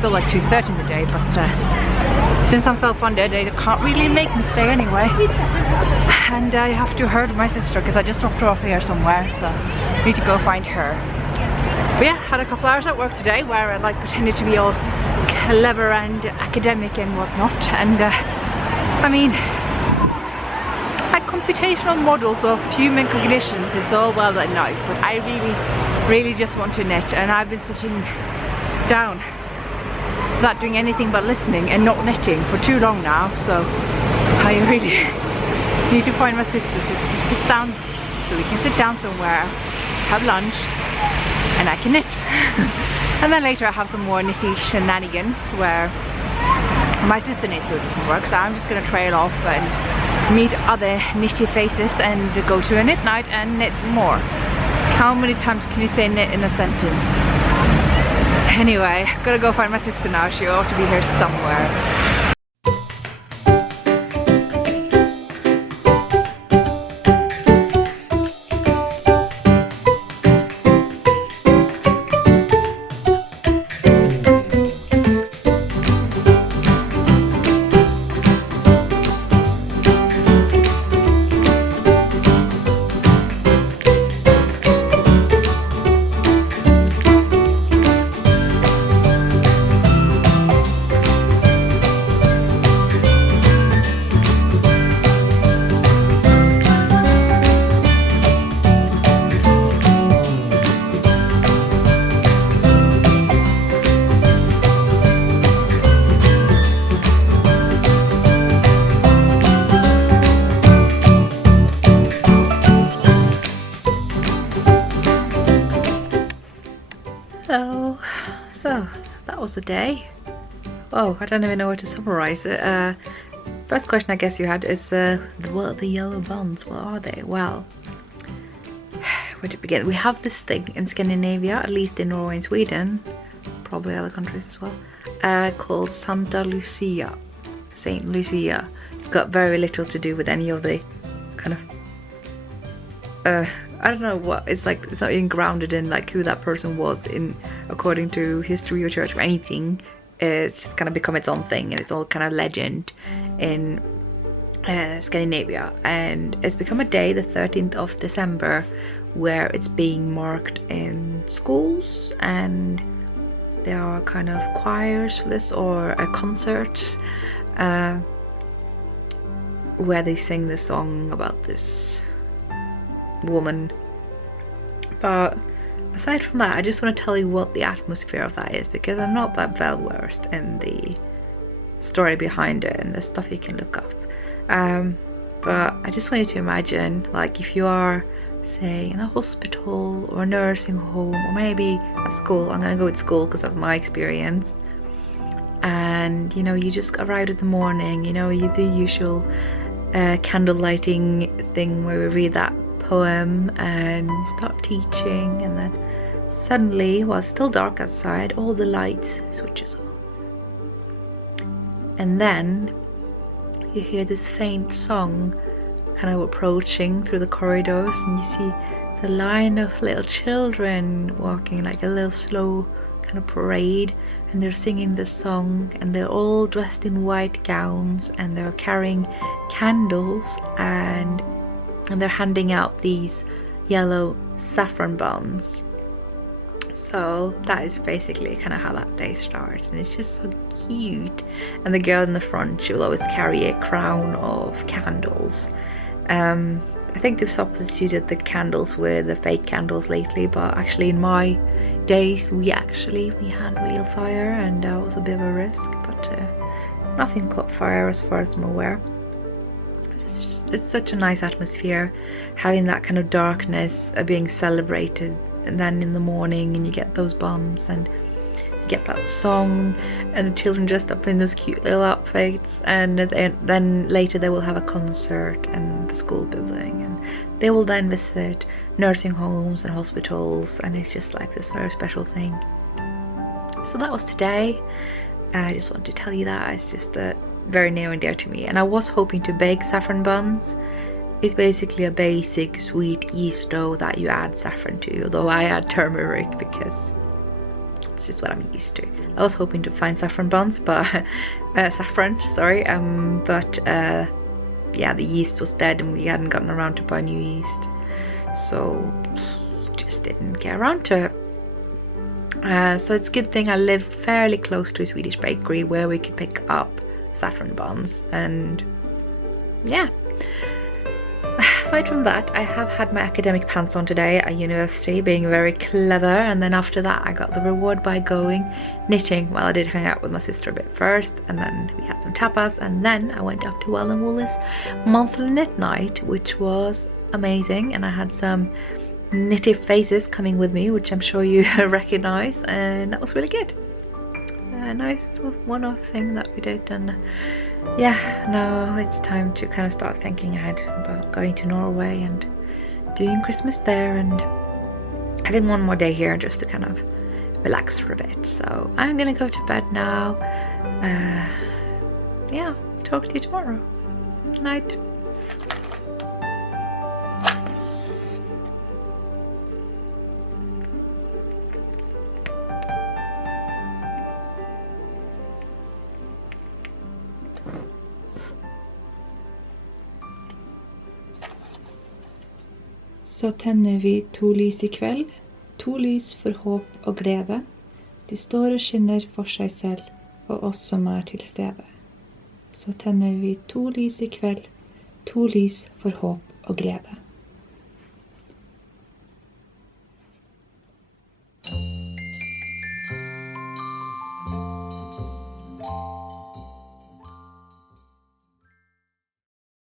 still like 2:30 in the day, but since I'm self-funded, they can't really make me stay anyway. And I have to herd my sister because I just dropped her off here somewhere, so I need to go find her. But yeah, had a couple hours at work today where I like pretended to be all clever and academic and whatnot, and I mean, like computational models of human cognitions is all well and nice, but I really just want to knit, and I've been sitting down without doing anything but listening and not knitting for too long now, so I really need to find my sister so we can sit down, somewhere, have lunch, and I can knit. And then later I have some more knitty shenanigans where my sister needs to do some work, so I'm just gonna trail off and meet other knitty faces and go to a knit night and knit more. How many times can you say knit in a sentence? Anyway, gotta go find my sister now. She ought to be here somewhere. So that was the day. Oh, I don't even know where to summarize it. First question I guess you had is what are the yellow buns? What are they? Well, where to begin? We have this thing in Scandinavia, at least in Norway and Sweden, probably other countries as well, called Santa Lucia, Saint Lucia. It's got very little to do with any of the kind of I don't know what it's like. It's not even grounded in like who that person was in according to history or church or anything. It's just kind of become its own thing, and it's all kind of legend in Scandinavia. And it's become a day, the 13th of December, where it's being marked in schools, and there are kind of choirs for this, or a concert where they sing the song about this woman. But aside from that, I just want to tell you what the atmosphere of that is, because I'm not that well versed in the story behind it and the stuff you can look up. But I just want you to imagine, like, if you are, say, in a hospital or a nursing home, or maybe a school. I'm gonna go with school because that's my experience. And you know, you just arrived in the morning, you know, you do the usual candle lighting thing where we read that poem and start teaching, and then suddenly, while it's still dark outside, all the lights switches on, and then you hear this faint song kind of approaching through the corridors, and you see the line of little children walking like a little slow kind of parade, and they're singing this song, and they're all dressed in white gowns, and they're carrying candles, and they're handing out these yellow saffron buns. So that is basically kind of how that day starts, and it's just so cute. And the girl in the front, she will always carry a crown of candles. I think they've substituted the candles with the fake candles lately, but actually in my days we had real fire, and that was a bit of a risk, but nothing caught fire as far as I'm aware. It's such a nice atmosphere, having that kind of darkness being celebrated, and then in the morning and you get those buns and you get that song, and the children dressed up in those cute little outfits, and then later they will have a concert in the school building, and they will then visit nursing homes and hospitals, and it's just like this very special thing. So that was today. I just wanted to tell you that. It's just very near and dear to me, and I was hoping to bake saffron buns. It's basically a basic sweet yeast dough that you add saffron to, although I add turmeric because that's just what I'm used to. I was hoping to find saffron buns, but saffron, sorry, but yeah, the yeast was dead and we hadn't gotten around to buy new yeast, so just didn't get around to it. So it's a good thing I live fairly close to a Swedish bakery where we could pick up saffron buns, and yeah. Aside from that, I have had my academic pants on today at university, being very clever, and then after that I got the reward by going knitting. Well, I did hang out with my sister a bit first, and then we had some tapas, and then I went up to Well and Wool's monthly knit night, which was amazing, and I had some knitted faces coming with me, which I'm sure you recognize, and that was really good. Nice one-off thing that we did, and yeah, now it's time to kind of start thinking ahead about going to Norway and doing Christmas there and having one more day here just to kind of relax for a bit. So I'm gonna go to bed now. Yeah, talk to you tomorrow. Good night. Så tenner vi 2 lys I kveld, 2 lys for håp og glede. De står og skinner for seg selv, og oss som til stede. Så tenner vi 2 lys I kveld, 2 lys for håp og glede.